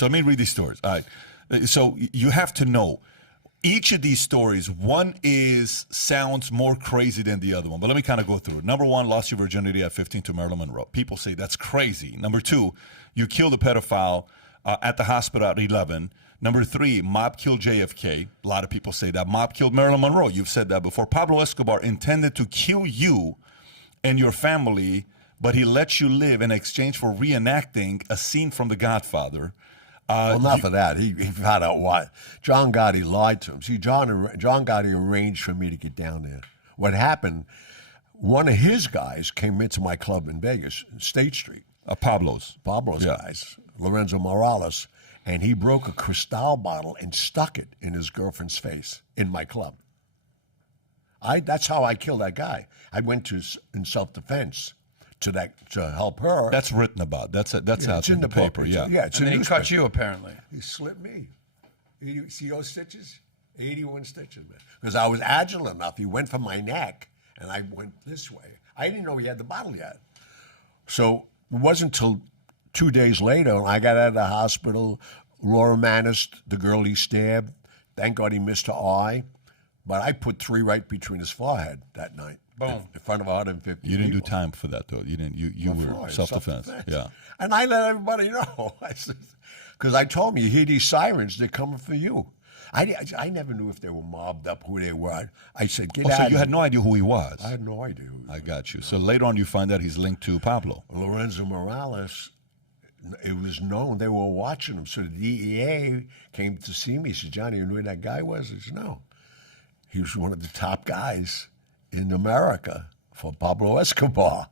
So let me read these stories. All right. So you have to know each of these stories, one sounds more crazy than the other one. But let me kind of go through it. Number one, lost your virginity at 15 to Marilyn Monroe. People say that's crazy. Number two, you killed a pedophile at the hospital at 11. Number three, mob killed JFK. A lot of people say that. Mob killed Marilyn Monroe. You've said that before. Pablo Escobar intended to kill you and your family, but he let you live in exchange for reenacting a scene from The Godfather. Well, not for that. He found out why. John Gotti lied to him. See, John Gotti arranged for me to get down there. What happened, one of his guys came into my club in Vegas, State Street. Pablo's Guys, Lorenzo Morales, and he broke a Cristal bottle and stuck it in his girlfriend's face in my club. That's how I killed that guy. I went in self-defense to help her. That's written about. That's how it's in the paper. Yeah, it's and in then he cut you, apparently. He slit me. See those stitches? 81 stitches, man. Because I was agile enough. He went for my neck, and I went this way. I didn't know he had the bottle yet. So it wasn't until 2 days later when I got out of the hospital. Laura Manis, the girl he stabbed, thank God he missed her eye. But I put 3 right between his forehead that night. Boom. In front of 150 You didn't people. do time for that, though. You didn't. You were self-defense. Yeah. And I let everybody know. I said, because I told him, you hear these sirens, they're coming for you. I never knew if they were mobbed up, who they were. I said, get out. So you had no idea who he was. I had no idea. I got you. So later on, you find out he's linked to Pablo. Lorenzo Morales, it was known they were watching him. So the DEA came to see me. He said, Johnny, you knew who that guy was? I said, no. He was one of the top guys in America for Pablo Escobar.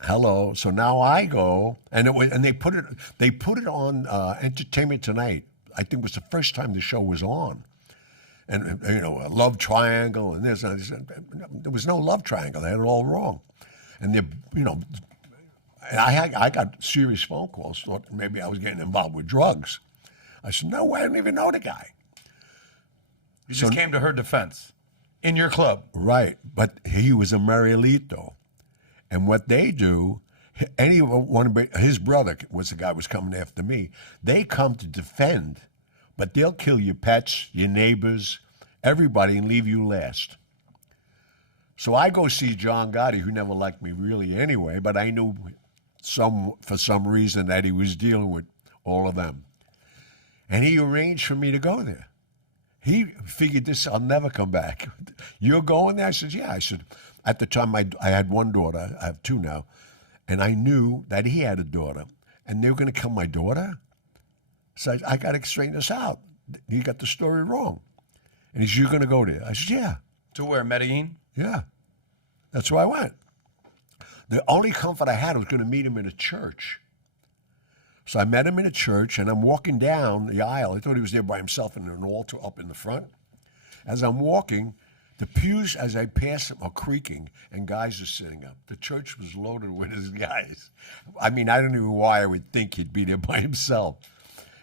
Hello. So now I go, and they put it on Entertainment Tonight. I think it was the first time the show was on. And a love triangle and this. And there was no love triangle. They had it all wrong. And and I got serious phone calls. Thought maybe I was getting involved with drugs. I said, no way. I don't even know the guy. You just came to her defense in your club. Right. But he was a Marielito. And what they do, his brother was the guy who was coming after me. They come to defend, but they'll kill your pets, your neighbors, everybody, and leave you last. So I go see John Gotti, who never liked me really anyway, but I knew for some reason that he was dealing with all of them. And he arranged for me to go there. He figured this, I'll never come back. You're going there? I said, yeah. I said, at the time, I had one daughter. I have 2 now. And I knew that he had a daughter. And they were going to kill my daughter? So I got to straighten this out. You got the story wrong. And he said, you're going to go there? I said, yeah. To where, Medellin? Yeah. That's where I went. The only comfort I had was going to meet him in a church. So I met him in a church, and I'm walking down the aisle. I thought he was there by himself in an altar up in the front. As I'm walking, the pews, as I pass them, are creaking, and guys are sitting up. The church was loaded with his guys. I mean, I don't know why I would think he'd be there by himself.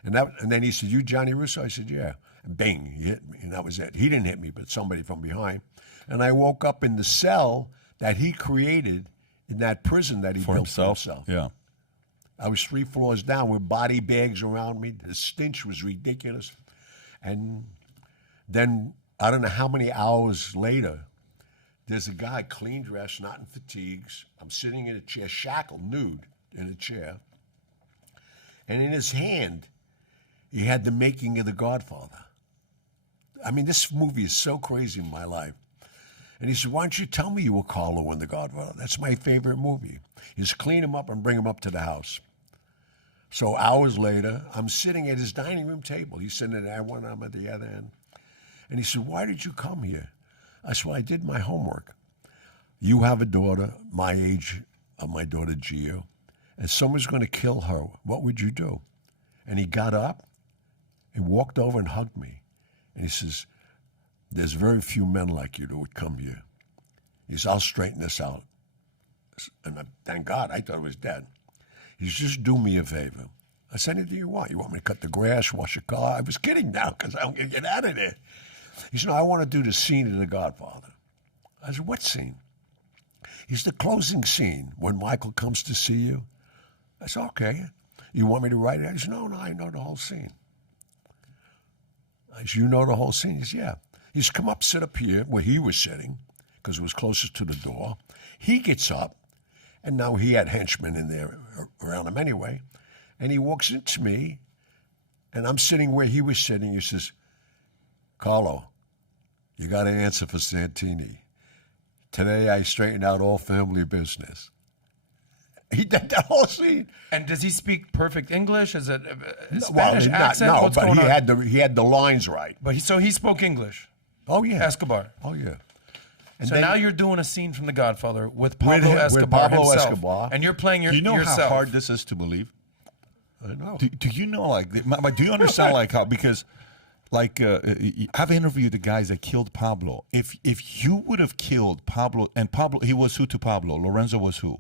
And then he said, you Gianni Russo? I said, yeah. And bang, he hit me, and that was it. He didn't hit me, but somebody from behind. And I woke up in the cell that he created in that prison that he built for himself. Yeah. I was 3 floors down with body bags around me. The stench was ridiculous. And then, I don't know how many hours later, there's a guy, clean dressed, not in fatigues. I'm sitting in a chair, shackled, nude, in a chair. And in his hand, he had the making of The Godfather. I mean, this movie is so crazy in my life. And he said, why don't you tell me you were Carlo in The Godfather? That's my favorite movie. He's clean him up and bring him up to the house. So hours later, I'm sitting at his dining room table. He's sitting at one, I'm at the other end. And he said, why did you come here? I said, well, I did my homework. You have a daughter my age of my daughter Gio, and someone's going to kill her. What would you do? And he got up and walked over and hugged me. And he says, there's very few men like you that would come here. He says, I'll straighten this out. And thank God, I thought I was dead. He says, just do me a favor. I said, anything you want. You want me to cut the grass, wash your car? I was kidding now because I'm going to get out of there. He said, no, I want to do the scene in The Godfather. I said, what scene? He said, the closing scene when Michael comes to see you. I said, okay. You want me to write it? I said, no, I know the whole scene. I said, you know the whole scene? He said, yeah. He said, come up, sit up here where he was sitting, because it was closest to the door. He gets up, and now he had henchmen in there around him anyway, and he walks into me, and I'm sitting where he was sitting. He says, Carlo, you got to answer for Santini. Today I straightened out all family business. He did that whole scene. And does he speak perfect English? Is it a Well, Spanish accent? no, What's but going on? he had the lines right. But he spoke English. Oh yeah, Escobar. Oh yeah. And So then- now you're doing a scene from The Godfather with Pablo him, with Escobar Pablo himself, Escobar. and you're playing Do you know yourself. how hard this is to believe? I know. Do you know, like, do you understand, like, how, because, like, I've interviewed the guys that killed Pablo. If you would have killed Pablo, and Pablo, he was who to Pablo? Lorenzo was who?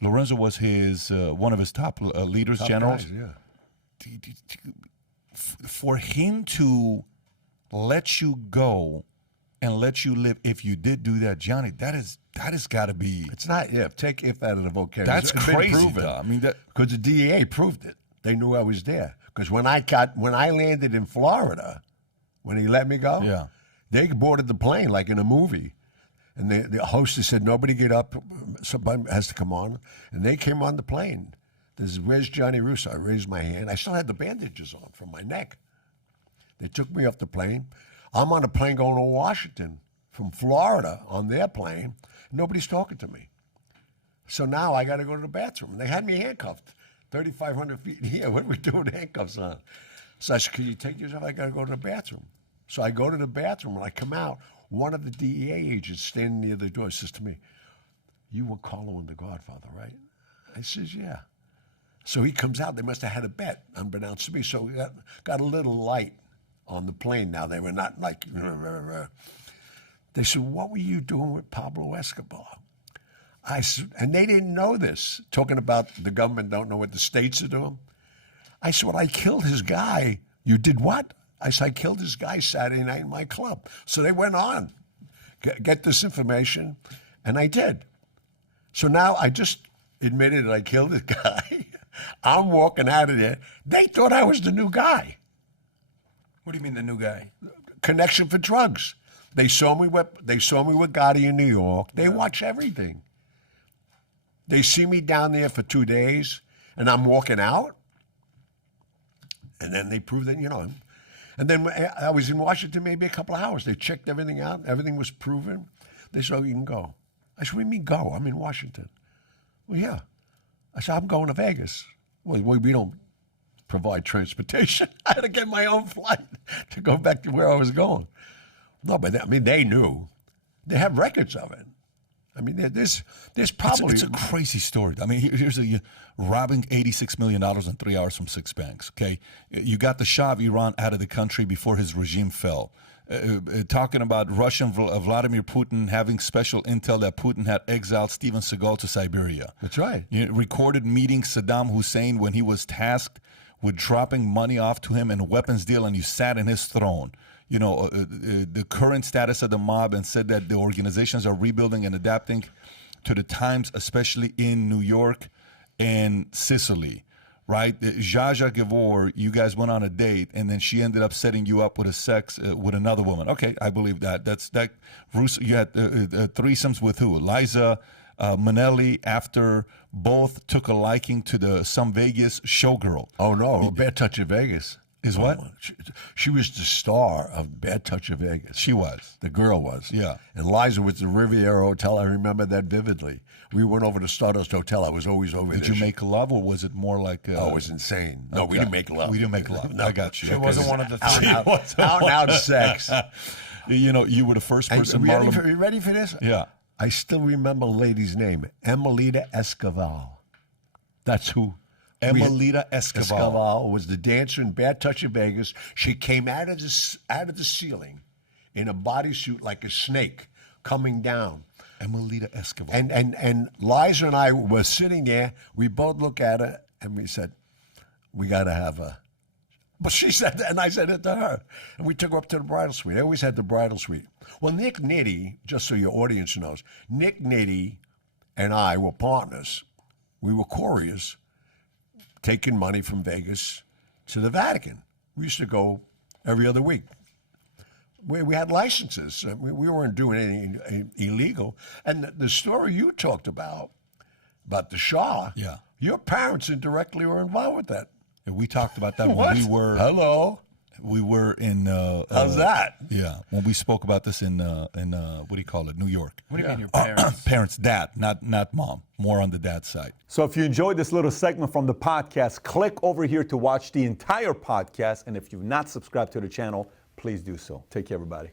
Lorenzo was his, one of his top leaders, Top generals. guys, yeah. For him to let you go and let you live, if you did do that, Johnny, that has got to be. It's not if. Take if out of the vocabulary. That's It's been crazy, proven. though. I mean, that. Because the DEA proved it. They knew I was there. Because when I landed in Florida, when he let me go, Yeah. they boarded the plane like in a movie. And the hostess said, nobody get up, somebody has to come on. And they came on the plane. Where's Gianni Russo? I raised my hand. I still had the bandages on from my neck. They took me off the plane. I'm on a plane going to Washington from Florida on their plane. Nobody's talking to me. So now I got to go to the bathroom. They had me handcuffed 3,500 feet in the air. What are we doing with handcuffs on? So I said, can you take yourself? I got to go to the bathroom. So I go to the bathroom. When I come out, one of the DEA agents standing near the door says to me, you were Carlo in The Godfather, right? I says, yeah. So he comes out. They must have had a bet, unbeknownst to me. So we got a little light on the plane now. They were not like, they said, what were you doing with Pablo Escobar? I said, and they didn't know this, talking about the government don't know what the states are doing. I said, well, I killed his guy. You did what? I said, I killed his guy Saturday night in my club. So they went on, get this information, and I did. So now I just admitted that I killed this guy. I'm walking out of there. They thought I was the new guy. What do you mean the new guy? Connection for drugs. They saw me with Gotti in New York. They watch everything. They see me down there for 2 days, and I'm walking out. And then they prove that, And then I was in Washington maybe a couple of hours. They checked everything out. Everything was proven. They said, oh, you can go. I said, what do you mean go? I'm in Washington. Well, yeah. I said, I'm going to Vegas. Well, we don't provide transportation. I had to get my own flight to go back to where I was going. No, but they knew. They have records of it. I mean, there's probably... It's a crazy story. I mean, here's robbing $86 million in 3 hours from 6 banks, okay? You got the Shah of Iran out of the country before his regime fell. Talking about Russian Vladimir Putin having special intel that Putin had exiled Steven Seagal to Siberia. That's right. Recorded meeting Saddam Hussein when he was tasked with dropping money off to him in a weapons deal, and you sat in his throne. The current status of the mob, and said that the organizations are rebuilding and adapting to the times, especially in New York and Sicily, right? Zsa Gabor, you guys went on a date, and then she ended up setting you up with with another woman. Okay, I believe that. Russo, you had threesomes with who? Liza Minnelli, after both took a liking to some Vegas showgirl. Oh, no, Bad Touch of Vegas. Is what? She was the star of Bad Touch of Vegas. She was. The girl was. Yeah. And Liza was the Riviera Hotel. I remember that vividly. We went over to Stardust Hotel. I was always over there. Did you make love, or was it more like... Oh, it was insane. No, we Okay. didn't make love. We didn't make love. No. I got you. She wasn't one of the three. Out sex. You were the first person, Marlon. You ready for this? Yeah. I still remember a lady's name, Emelita Escobar. That's who. Emelita Escobar. Escobar was the dancer in Bad Touch of Vegas. She came out of the ceiling in a bodysuit like a snake coming down. Emelita Escobar. And Liza and I were sitting there. We both looked at her and we said, we got to have a... But she said that, and I said it to her. And we took her up to the bridal suite. I always had the bridal suite. Well, Nick Nitti, just so your audience knows, Nick Nitti and I were partners. We were couriers taking money from Vegas to the Vatican. We used to go every other week. We had licenses. We weren't doing anything illegal. And the story you talked about the Shah, Yeah. your parents indirectly were involved with that. And we talked about that What? when we were. Hello. We were in. How's that? Yeah, when we spoke about this in what do you call it, New York. What do you mean your parents? Parents, dad, not mom. More on the dad side. So if you enjoyed this little segment from the podcast, click over here to watch the entire podcast. And if you've not subscribed to the channel, please do so. Take care, everybody.